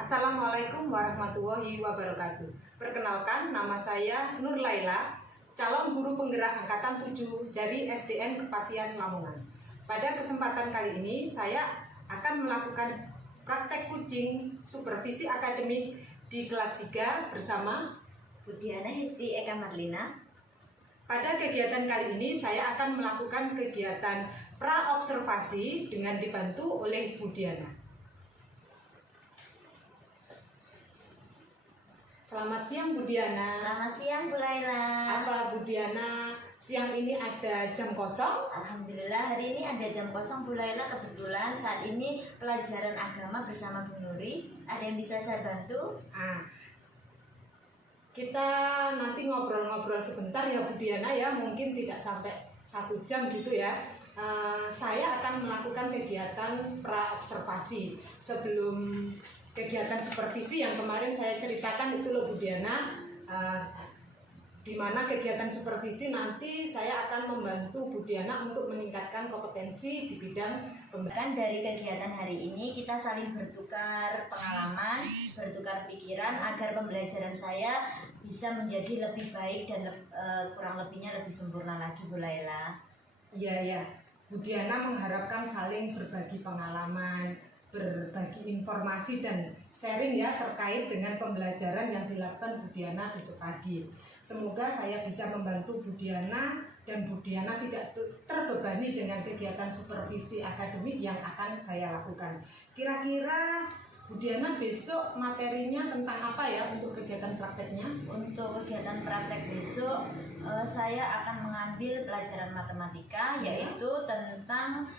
Assalamualaikum warahmatullahi wabarakatuh. Perkenalkan, nama saya Nur Laila, calon guru penggerak angkatan 7 dari SDN Kepatihan Lamongan. Pada kesempatan kali ini saya akan melakukan praktek kucing supervisi akademik di kelas 3 bersama Budiana Histi Eka Marlina. Pada kegiatan kali ini saya akan melakukan kegiatan pra-observasi dengan dibantu oleh Budiana. Selamat siang Budiana. Selamat siang Bu Laila. Apa Budiana siang ini ada jam kosong? Alhamdulillah hari ini ada jam kosong Bu Laila. Kebetulan saat ini pelajaran agama bersama Bu Nuri. Ada yang bisa saya bantu? Kita nanti ngobrol-ngobrol sebentar ya Budiana ya, mungkin tidak sampai 1 jam gitu ya. Saya akan melakukan kegiatan pra-observasi sebelum kegiatan supervisi yang kemarin saya ceritakan itu loh Budiana, di mana kegiatan supervisi nanti saya akan membantu Budiana untuk meningkatkan kompetensi di bidang Bahkan dari kegiatan hari ini kita saling bertukar pengalaman, bertukar pikiran agar pembelajaran saya bisa menjadi lebih baik dan kurang lebihnya lebih sempurna lagi Bu Laila. Iya ya, Budiana mengharapkan saling berbagi pengalaman, berbagi informasi dan sharing ya terkait dengan pembelajaran yang dilakukan Budiana besok pagi. Semoga saya bisa membantu Budiana dan Budiana tidak terbebani dengan kegiatan supervisi akademik yang akan saya lakukan. Kira-kira Budiana besok materinya tentang apa ya untuk kegiatan prakteknya? Untuk kegiatan praktek besok saya akan mengambil pelajaran matematika yaitu tentang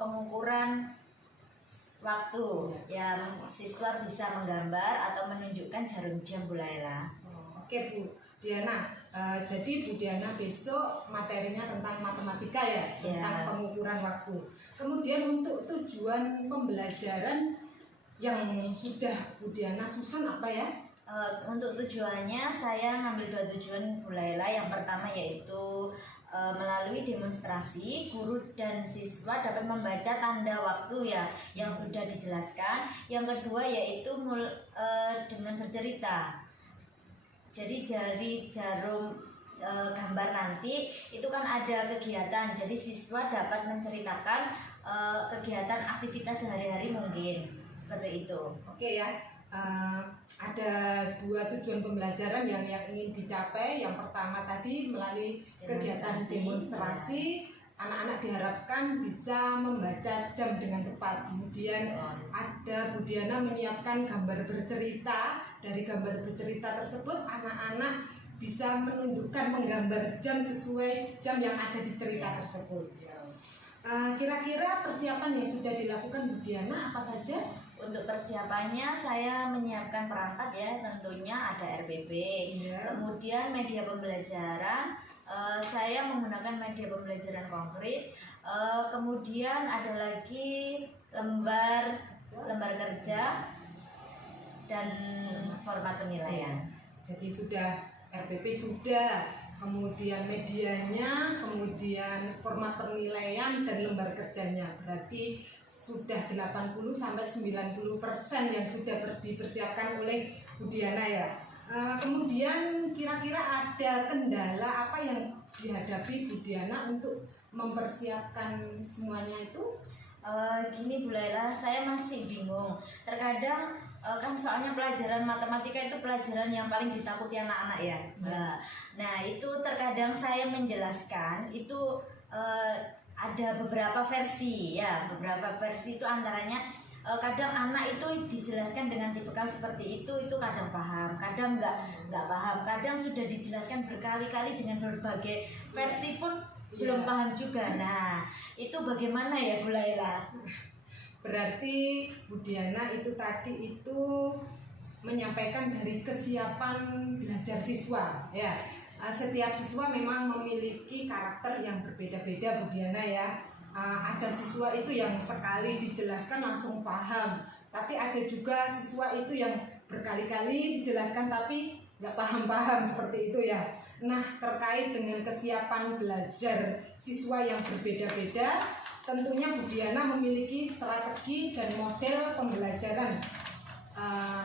pengukuran waktu yang siswa bisa menggambar atau menunjukkan jarum jam Bu Laila. Oke Bu Diana, jadi Bu Diana besok materinya tentang matematika ya, tentang pengukuran waktu. Kemudian untuk tujuan pembelajaran yang sudah Bu Diana susun apa ya? Untuk tujuannya saya ngambil 2 tujuan Bu Laila. Yang pertama yaitu melalui demonstrasi guru dan siswa dapat membaca tanda waktu ya yang sudah dijelaskan. Yang kedua yaitu dengan bercerita. Jadi dari jarum gambar nanti itu kan ada kegiatan, jadi siswa dapat menceritakan kegiatan aktivitas sehari-hari mungkin seperti itu. Oke ya. Ada 2 tujuan pembelajaran yang ingin dicapai. Yang pertama tadi melalui kegiatan demonstrasi, anak-anak diharapkan bisa membaca jam dengan tepat. Kemudian ada Budiana menyiapkan gambar bercerita. Dari gambar bercerita tersebut anak-anak bisa menunjukkan menggambar jam sesuai jam yang ada di cerita tersebut. Kira-kira persiapan yang sudah dilakukan Budiana apa saja? Untuk persiapannya saya menyiapkan perangkat ya, tentunya ada RPP, kemudian media pembelajaran, saya menggunakan media pembelajaran konkret, kemudian ada lagi lembar kerja dan format penilaian. Jadi sudah RPP sudah, kemudian medianya, kemudian format penilaian dan lembar kerjanya. Berarti sudah 80-90% yang sudah dipersiapkan oleh Budiana ya. Kemudian kira-kira ada kendala apa yang dihadapi Budiana untuk mempersiapkan semuanya itu? Gini Bu Laila, saya masih bingung. Terkadang kan soalnya pelajaran matematika itu pelajaran yang paling ditakuti anak-anak ya. Nah itu terkadang saya menjelaskan itu ada beberapa versi ya, beberapa versi itu antaranya kadang anak itu dijelaskan dengan tipikal seperti itu kadang paham, kadang nggak paham, kadang sudah dijelaskan berkali-kali dengan berbagai versi pun belum paham juga. Nah itu bagaimana ya Bu Laila? Berarti Budiana itu tadi itu menyampaikan dari kesiapan belajar siswa ya. Setiap siswa memang memiliki karakter yang berbeda-beda Budiana ya. Ada siswa itu yang sekali dijelaskan langsung paham, tapi ada juga siswa itu yang berkali-kali dijelaskan tapi nggak paham-paham seperti itu ya. Nah terkait dengan kesiapan belajar siswa yang berbeda-beda, tentunya Budiana memiliki strategi dan model pembelajaran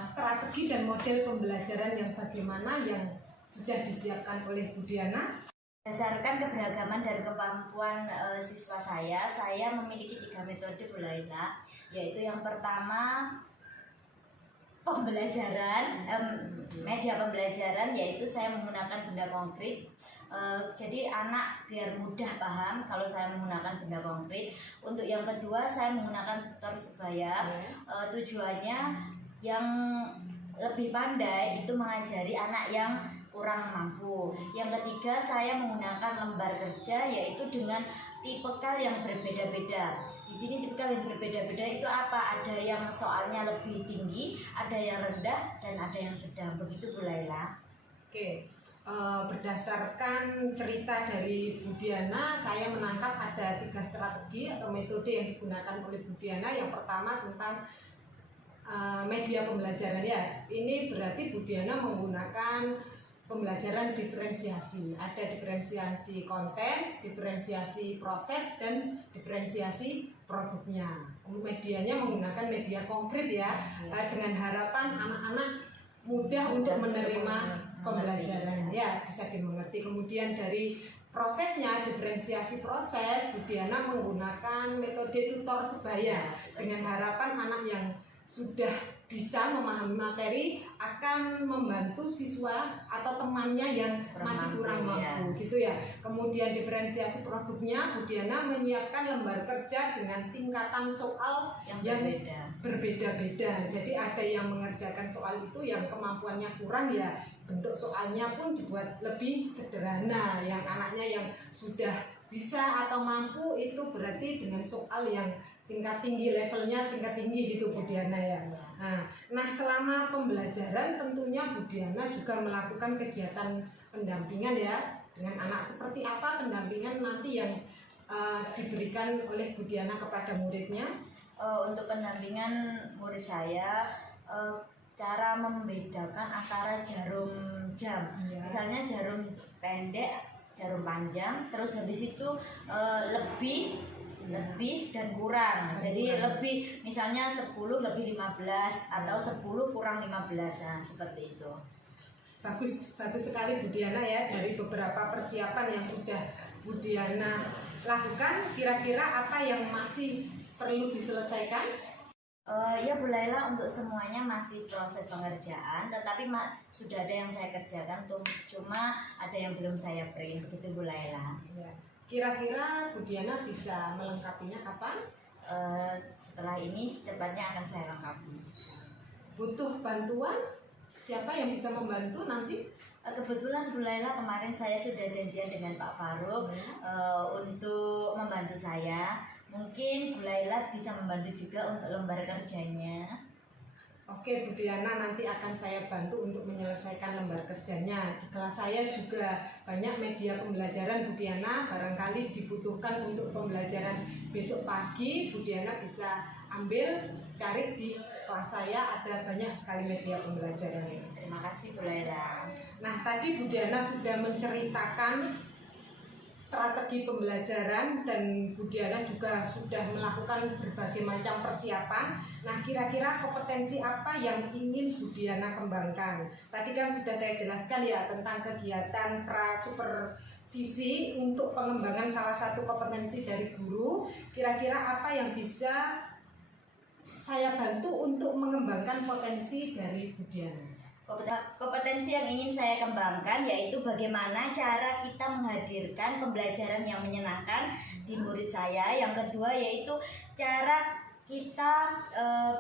strategi dan model pembelajaran yang bagaimana yang sudah disiapkan oleh Bu Diana? Berdasarkan keberagaman dan kemampuan siswa saya memiliki 3 metode Bu Laila, yaitu yang pertama pembelajaran, media pembelajaran, yaitu saya menggunakan benda konkret. Jadi anak biar mudah paham kalau saya menggunakan benda konkret. Untuk yang kedua saya menggunakan tutor sebaya. Tujuannya yang lebih pandai itu mengajari anak yang kurang mampu. Yang ketiga saya menggunakan lembar kerja, yaitu dengan tipikal yang berbeda-beda. Di sini tipikal yang berbeda-beda itu apa? Ada yang soalnya lebih tinggi, ada yang rendah, dan ada yang sedang. Begitu Bu Laila. Oke. Berdasarkan cerita dari Bu Diana, saya menangkap ada 3 strategi atau metode yang digunakan oleh Bu Diana. Yang pertama tentang media pembelajaran ya. Ini berarti Bu Diana menggunakan pembelajaran diferensiasi. Ada diferensiasi konten, diferensiasi proses, dan diferensiasi produknya. Medianya menggunakan media konkret ya, dengan harapan anak-anak mudah untuk menerima pembelajaran ya, bisa dimengerti. Kemudian dari prosesnya, diferensiasi proses, Bu Diana menggunakan metode tutor sebaya dengan harapan anak yang sudah bisa memahami materi akan membantu siswa atau temannya yang masih kurang mampu gitu ya. Kemudian diferensiasi produknya, Bu Diana menyiapkan lembar kerja dengan tingkatan soal yang berbeda-beda. Jadi ada yang mengerjakan soal itu yang kemampuannya kurang ya, bentuk soalnya pun dibuat lebih sederhana. Yang anaknya yang sudah bisa atau mampu itu berarti dengan soal yang tingkat tinggi, levelnya tingkat tinggi gitu Bu Diana ya. Nah selama pembelajaran tentunya Bu Diana juga melakukan kegiatan pendampingan ya. Dengan anak seperti apa pendampingan nanti yang diberikan oleh Bu Diana kepada muridnya? Untuk pendampingan murid saya, cara membedakan antara jarum jam, misalnya jarum pendek, jarum panjang, terus habis itu lebih dan kurang. Jadi lebih misalnya 10 lebih 15 atau 10 kurang 15. Nah, seperti itu. Bagus sekali Bu Diana ya. Dari beberapa persiapan yang sudah Bu Diana lakukan, kira-kira apa yang masih perlu diselesaikan? Ya Bu Laila, untuk semuanya masih proses pengerjaan, tetapi sudah ada yang saya kerjakan, cuma ada yang belum saya print. Begitu Bu Laila. Ya. Kira-kira Bu Diana bisa melengkapinya kapan? Setelah ini secepatnya akan saya lengkapi. Butuh bantuan? Siapa yang bisa membantu nanti? Kebetulan Bu Laila kemarin saya sudah janjian dengan Pak Farouk untuk membantu saya. Mungkin Bu Laila bisa membantu juga untuk lembar kerjanya. Oke Bu Diana, nanti akan saya bantu untuk menyelesaikan lembar kerjanya. Di kelas saya juga banyak media pembelajaran Bu Diana. Barangkali dibutuhkan untuk pembelajaran besok pagi, Bu Diana bisa ambil, cari di kelas saya, ada banyak sekali media pembelajaran. Terima kasih Bu Laila. Nah tadi Bu Diana sudah menceritakan strategi pembelajaran dan Bu Diana juga sudah melakukan berbagai macam persiapan. Nah kira-kira kompetensi apa yang ingin Bu Diana kembangkan? Tadi kan sudah saya jelaskan ya tentang kegiatan pra-supervisi untuk pengembangan salah satu kompetensi dari guru. Kira-kira apa yang bisa saya bantu untuk mengembangkan potensi dari Bu Diana? Kompetensi yang ingin saya kembangkan yaitu bagaimana cara kita menghadirkan pembelajaran yang menyenangkan di murid saya. Yang kedua yaitu cara kita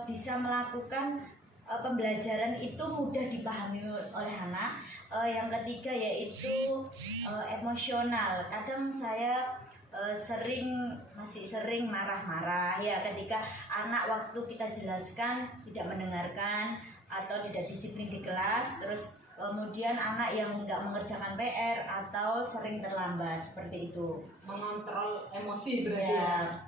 bisa melakukan pembelajaran itu mudah dipahami oleh anak. Yang ketiga yaitu emosional. Kadang saya masih sering marah-marah ya ketika anak waktu kita jelaskan tidak mendengarkan atau tidak disiplin di kelas, terus kemudian anak yang nggak mengerjakan PR atau sering terlambat seperti itu. Mengontrol emosi berarti ya,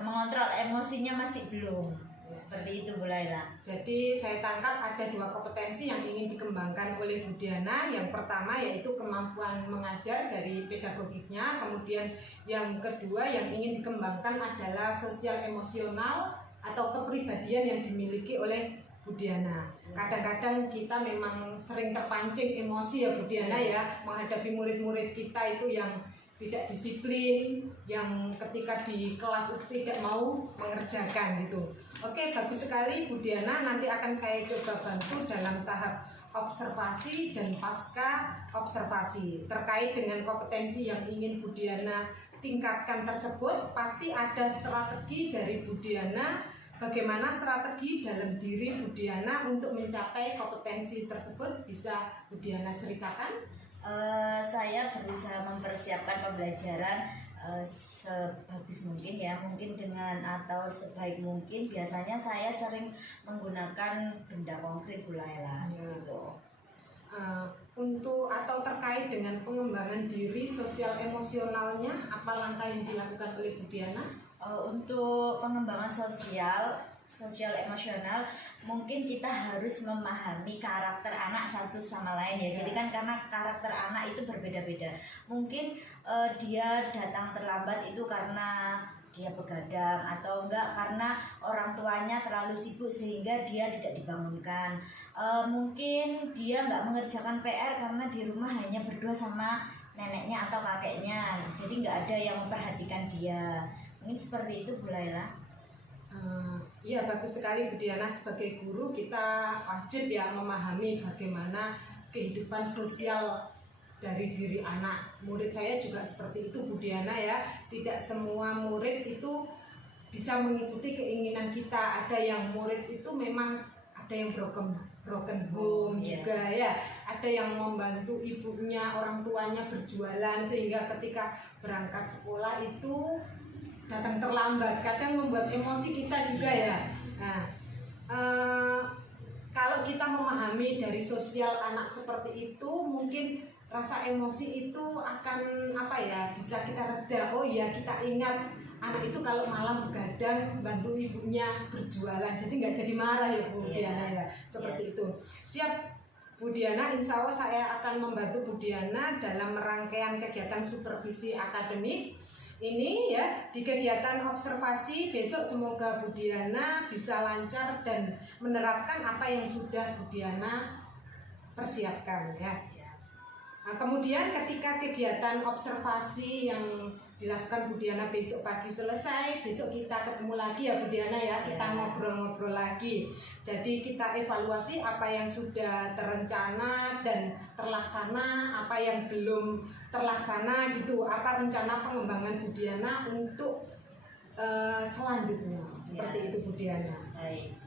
mengontrol emosinya masih belum. Seperti itu Bu Laila. Jadi saya tangkap ada 2 kompetensi yang ingin dikembangkan oleh Bu Diana. Yang pertama yaitu kemampuan mengajar dari pedagogiknya. Kemudian yang kedua yang ingin dikembangkan adalah sosial emosional atau kepribadian yang dimiliki oleh Bu Diana. Kadang-kadang kita memang sering terpancing emosi ya Bu Diana ya, menghadapi murid-murid kita itu yang tidak disiplin, yang ketika di kelas itu tidak mau mengerjakan gitu. Oke, bagus sekali Bu Diana, nanti akan saya coba bantu dalam tahap observasi dan pasca observasi. Terkait dengan kompetensi yang ingin Bu Diana tingkatkan tersebut, pasti ada strategi dari Bu Diana. Bagaimana strategi dalam diri Bu Diana untuk mencapai kompetensi tersebut, bisa Bu Diana ceritakan? Saya berusaha mempersiapkan pembelajaran sebagus mungkin ya, mungkin dengan atau sebaik mungkin. Biasanya saya sering menggunakan benda konkret Bu Laila gitu. Untuk atau terkait dengan pengembangan diri sosial emosionalnya, apa langkah yang dilakukan oleh Bu Diana? Untuk pengembangan sosial emosional, mungkin kita harus memahami karakter anak satu sama lain ya. Jadi kan karena karakter anak itu berbeda-beda. Mungkin dia datang terlambat itu karena dia begadang, atau enggak karena orang tuanya terlalu sibuk sehingga dia tidak dibangunkan. Mungkin dia enggak mengerjakan PR karena di rumah hanya berdua sama neneknya atau kakeknya. Jadi enggak ada yang memperhatikan dia. Mungkin seperti itu Bu Laila. Iya, bagus sekali Bu Diana. Sebagai guru kita wajib ya memahami bagaimana kehidupan sosial dari diri anak. Murid saya juga seperti itu Bu Diana ya. Tidak semua murid itu bisa mengikuti keinginan kita. Ada yang murid itu memang ada yang broken home juga ya. Ada yang membantu ibunya, orang tuanya berjualan sehingga ketika berangkat sekolah itu datang terlambat, kadang membuat emosi kita juga ya. Nah, kalau kita memahami dari sosial anak seperti itu, mungkin rasa emosi itu akan bisa kita reda. Oh ya, kita ingat anak itu kalau malam begadang bantu ibunya berjualan, jadi nggak jadi marah ya Bu Diana ya, seperti itu. Siap Bu Diana, insya Allah saya akan membantu Bu Diana dalam rangkaian kegiatan supervisi akademik ini ya. Di kegiatan observasi besok semoga Bu Diana bisa lancar dan menerapkan apa yang sudah Bu Diana persiapkan ya. Nah, kemudian ketika kegiatan observasi yang dilakukan Bu Diana besok pagi selesai, besok kita ketemu lagi ya Bu Diana ya, kita ngobrol-ngobrol lagi. Jadi kita evaluasi apa yang sudah terencana dan terlaksana, apa yang belum terlaksana gitu, apa rencana pengembangan Bu Diana untuk selanjutnya. Seperti itu Bu Diana. Baik.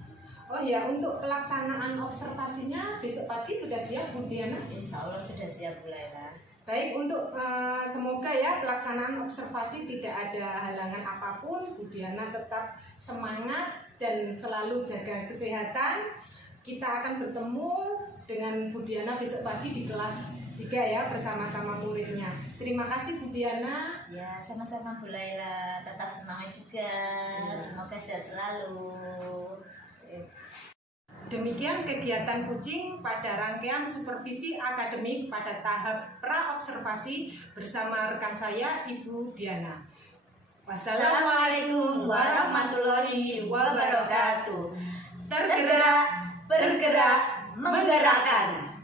Oh ya, untuk pelaksanaan observasinya besok pagi sudah siap Bu Diana? Insya Allah sudah siap Bu Laila. Baik, untuk semoga ya pelaksanaan observasi tidak ada halangan apapun. Bu Diana tetap semangat dan selalu jaga kesehatan. Kita akan bertemu dengan Bu Diana besok pagi di kelas 3 ya, bersama-sama muridnya. Terima kasih Bu Diana. Ya, sama-sama Bu Laila. Tetap semangat juga. Semoga sehat selalu. Demikian kegiatan kucing pada rangkaian supervisi akademik pada tahap pra-observasi bersama rekan saya Ibu Diana. Wassalamualaikum warahmatullahi wabarakatuh. Tergerak, bergerak, menggerakkan.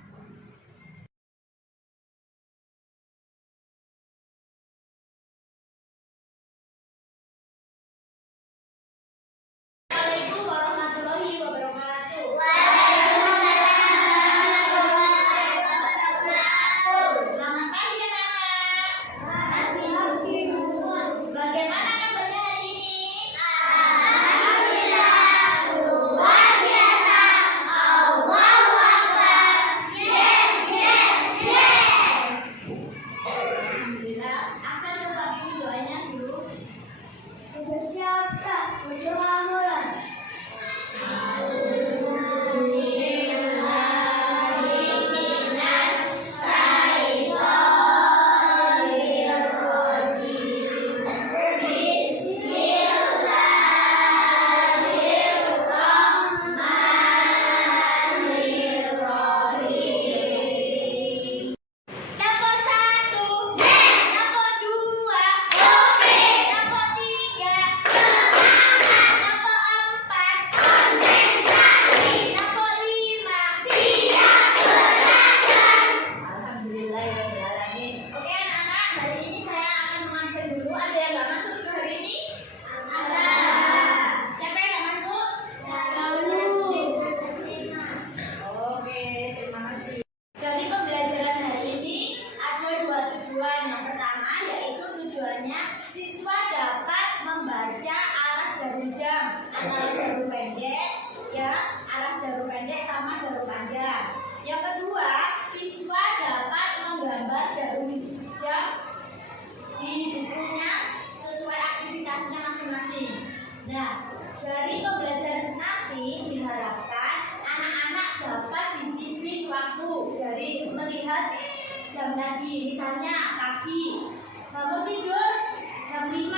tadi, misalnya pagi bangun tidur jam 5,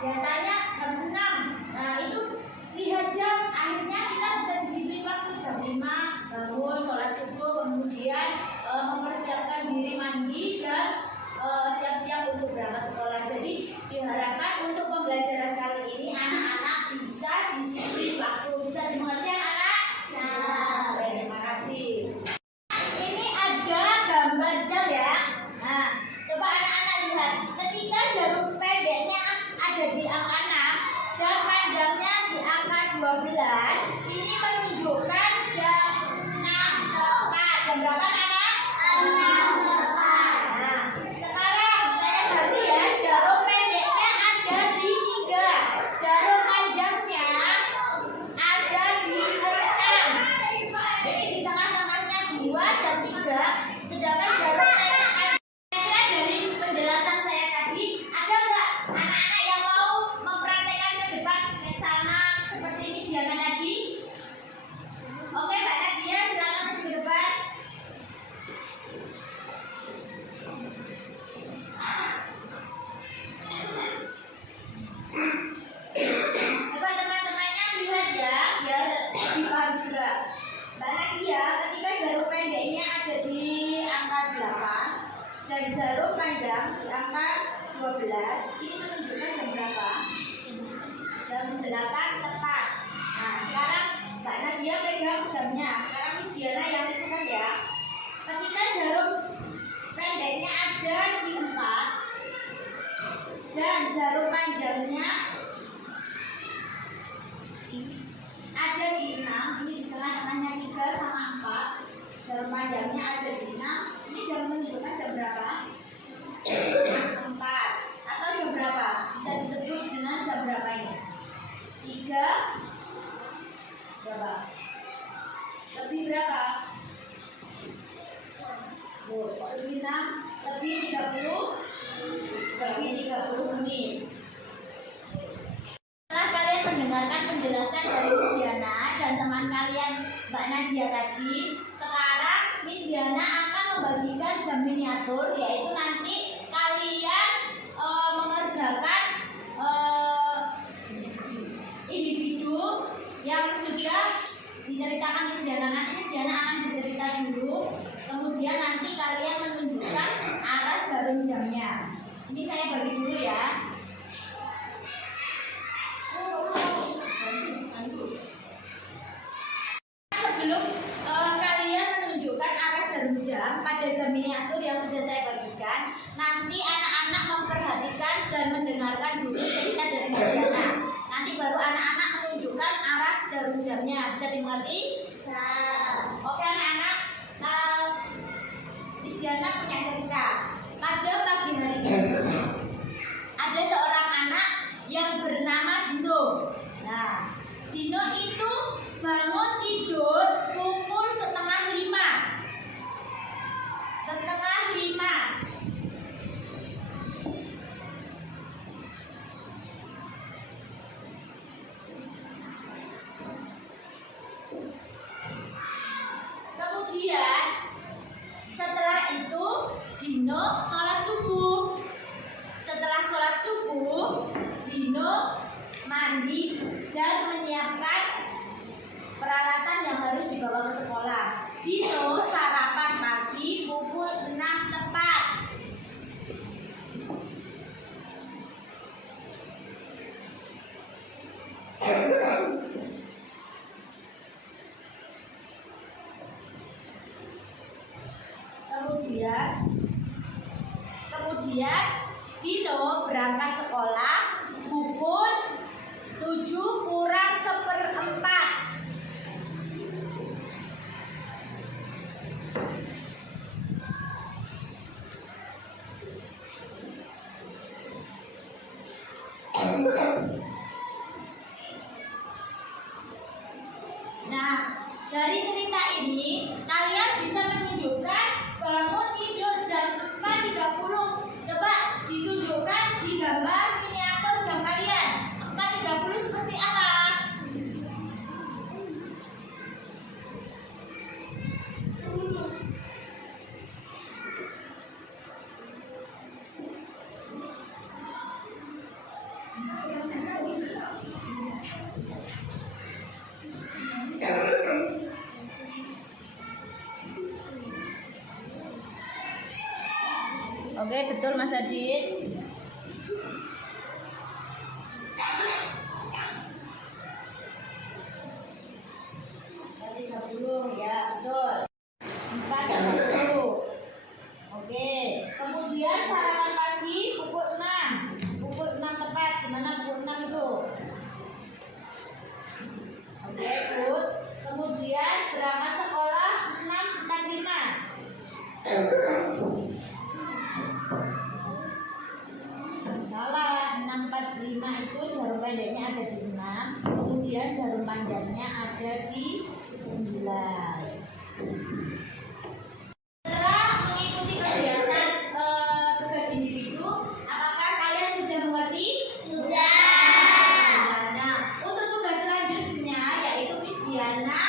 biasanya jam 6. Nah itu lihat jam, akhirnya kita bisa disiplin waktu jam 5 bangun, sholat subuh, kemudian mempersiapkan diri mandi dan siap-siap untuk berangkat sekolah. Jadi diharapkan untuk pembelajaran kali ini anak-anak bisa disiplin waktu. Bisa dimengerti anak-anak? Nah, terima kasih. Ini ada gambar jam ya. Nah, coba anak-anak lihat. Ketika jarum pendeknya ada di angka 6 dan panjangnya di angka 12, ini menunjukkan jam 6 tepat. Jam berapa anak? 6 tepat. Nah, sekarang saya ganti ya. Jarum pendeknya ada di 3, jarum panjangnya ada di 6. Ini di tengah-tengahnya 2 dan 3, sedangkan jarum pendek. Kira dari penjelasan saya tadi, ada nggak anak-anak yang mau mempraktekkan ke depan sama seperti Miss Diana tadi? Oke, Mbak Nadia, silakan maju ke depan. Coba teman-temannya lihat ya, biar lebih paham juga. Mbak Nadia, ketika jarum pendeknya ada di angka 8 dan jarum panjang di angka 12, ini menunjukkan jam berapa? Jam 8 tepat. Nah, sekarang Mbak Nadia pegang jamnya. Sekarang Miss Diana yang hitungan ya. Ketika jarum pendeknya ada di 4 dan jarum panjangnya ada di 6, ini di tengah-tengahnya 3 sama 4, jarum panjangnya ada di 6, ini jam menunjukkan jam berapa? 4. Atau jam berapa? Bisa disebut dengan jam berapa ini? 3 berapa? Lebih berapa? Lebih 6, lebih 30 menit. Setelah kalian mendengarkan penjelasan dari Miss Diana dan teman kalian Mbak Nadia tadi, sekarang Miss Diana akan membagikan jam miniatur, yaitu nanti kalian mengerjakan individu yang sudah diceritakan Miss Diana. Nanti Miss Diana akan bercerita dulu, kemudian nanti kalian menunjukkan arah jarum jamnya. Ini saya bagi dulu ya. Sebelum kalian menunjukkan arah jarum jam pada jam miniatur yang sudah saya bagikan, nanti anak-anak memperhatikan dan mendengarkan dulu cerita dari Miss Diana. Nanti baru anak-anak menunjukkan arah jarum jamnya. Bisa dimengerti? Bisa. Oke anak-anak, Miss Diana punya cerita. Pada pagi hari ini ada seorang anak yang bernama Dino. Nah, Dino itu bangun tidur pukul setengah 5. Kemudian setelah itu Dino sholat subuh. Setelah sholat subuh, Dino mandi dan menyiapkan peralatan yang harus dibawa ke sekolah. Dino sarapan pagi pukul 6 tepat. Kemudian Dino berangkat sekolah pukul 7 kurang 1/4. Nah, dari cerita ini kalian bisa menunjukkan bangun tidur jam 4.30. Coba ditunjukkan di gambar miniatur jam kalian. 4.30 seperti apa? Oke, betul Mas Adit. Ya, betul. 40. Oke. Kemudian sarapan pagi pukul 6. Pukul 6 tepat. Gimana pukul 6 itu? Oke, good. Kemudian berangkat sekolah 6.45. Salah, 6.45 itu jarum pendeknya ada di 6, kemudian jarum panjangnya ada di 9. Setelah mengikuti kegiatan tugas individu, apakah kalian sudah mengerti? Sudah. Nah, untuk tugas selanjutnya yaitu Miss Diana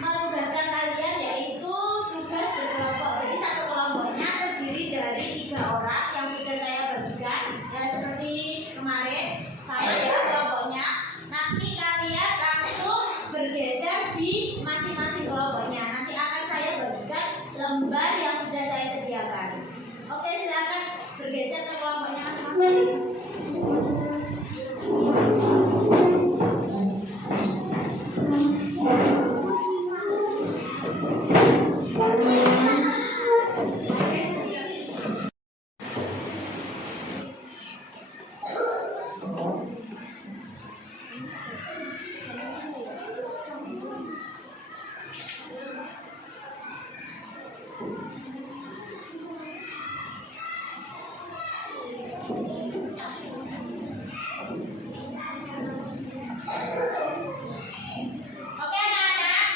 menugaskan kalian yaitu tugas berkelompok. Jadi satu kelompoknya terdiri dari 3 orang yang sudah saya bagikan. Ya seperti kemarin sama ya kelompoknya. Nanti kalian langsung bergeser di masing-masing kelompoknya. Nanti akan saya bagikan lembar yang sudah saya sediakan. Oke, silakan bergeser ke kelompoknya masing-masing. Oke anak-anak,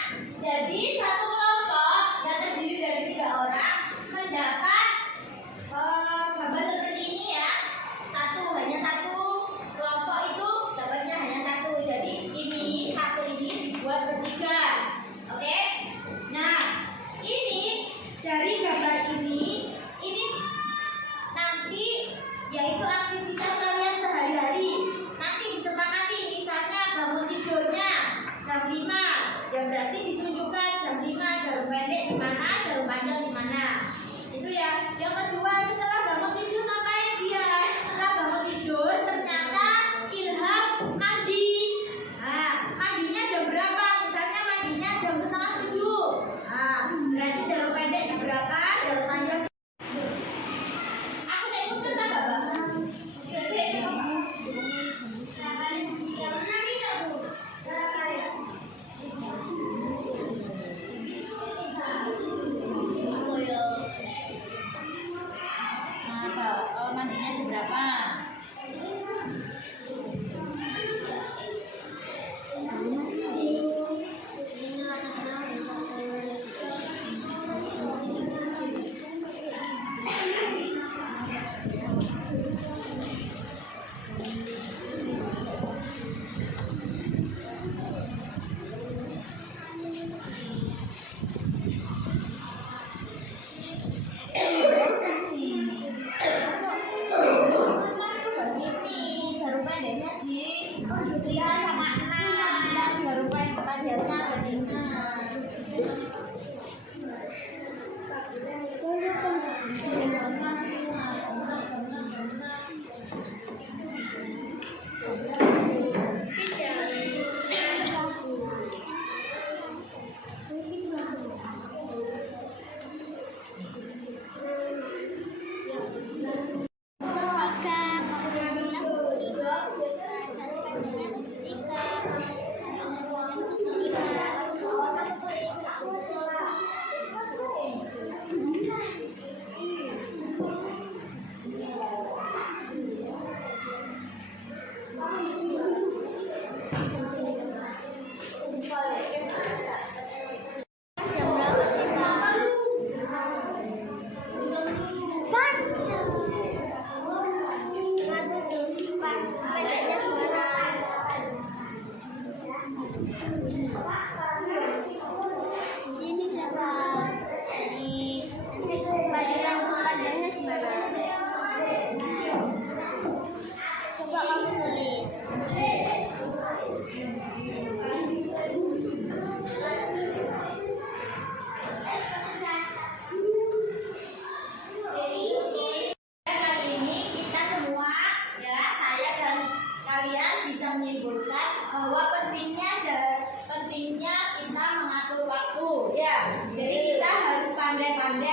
jadi satu kelompok yang terdiri dari 3 orang mendapat gambar seperti ini ya. Hanya satu kelompok itu dapatnya hanya 1. Jadi ini satu ini dibuat bertiga. Oke. Nah, ini dari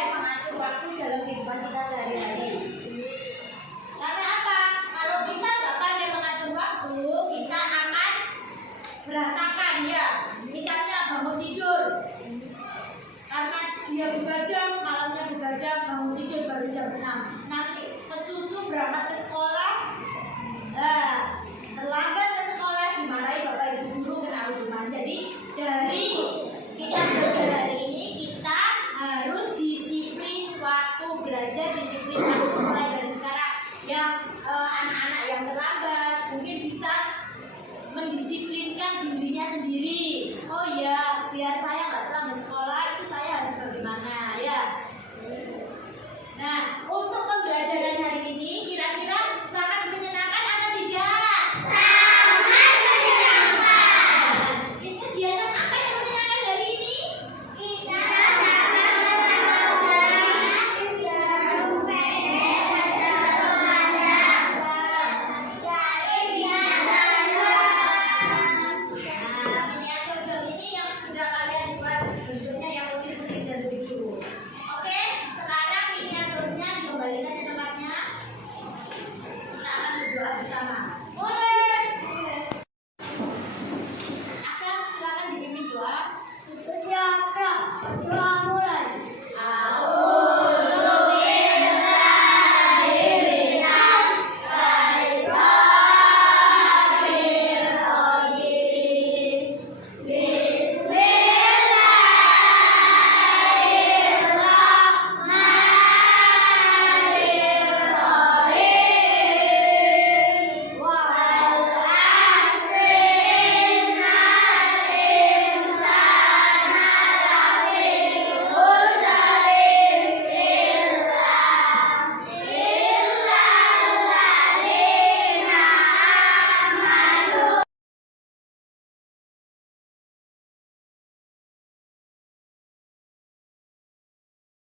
mengatur waktu dalam kehidupan kita sehari-hari. Karena apa? Kalau kita nggak pandai mengatur waktu, kita akan berantakan ya.